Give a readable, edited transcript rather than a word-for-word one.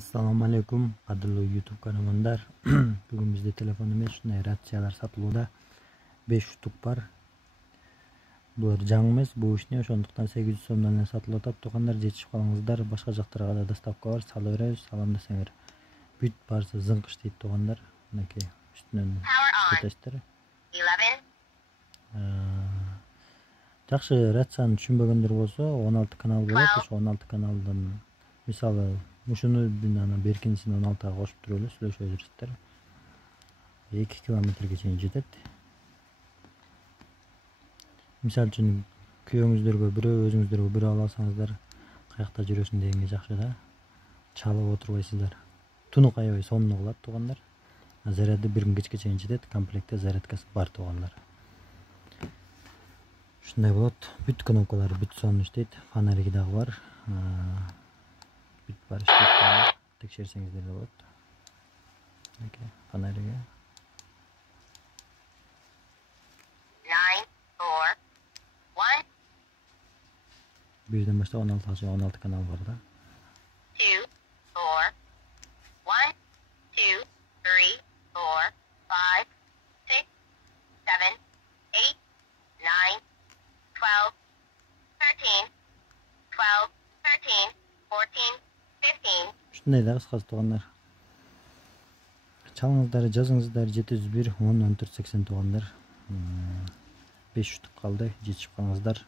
Assalamu alaikum, qadrli YouTube kanalımanlar. Bugün bizde telefon emas, shunday ratsiyalar satılуда. 5 ştuк var. Bular жаңы эмес, bu işne ошондуктан 800 сомдон эле сатылып атат. Тукандар жетишип калыңыздар, башка жактарга да доставка бар, сала беребиз. Салам десеңер. Бүт барсы зыңкыш дейт туугандар. Мынакей үстүнөн түшүрөсүздөр. 11. Жакшы рацияны түшүнбөгөндөр болсо, 16 канал болот. Ошо 16 каналдан мисалы ушуну беркинчисин 16га кошуп туруп эле сүйлөшө бересиздер. 2 километрге чейин жетет. Мисалы үчүн күйөөңүздөргө бирөө, өзүңүздөргө бирөө ала алсаңыздар, каякта жүрөсүң дегенге жакшы да. Чалып отурбайсыздар. Тунук аябай сонун кылат туугандар. Заряды бир күн кечке чейин жетет, комплектте зарядкасы бар туугандар. Ушундай болот. Бүт кнопкалары бүт сонун иштейт. Фонариги дагы бар. Бүт бар иштейт. Текшерсеңиздер да болот. Мынакей фонариги. 9 4 1 Birden başta 16 kanal var da. 2 4 1 2 3 4 5 6 7 8 9 12 13 12 13 14 15. Şunday da kıskası tuğanlar. Çalыңızдар, жазыңыздар 701 10 14 80 tuğanlar. 5 ştuк kaldı, жетişip kalыңızдар.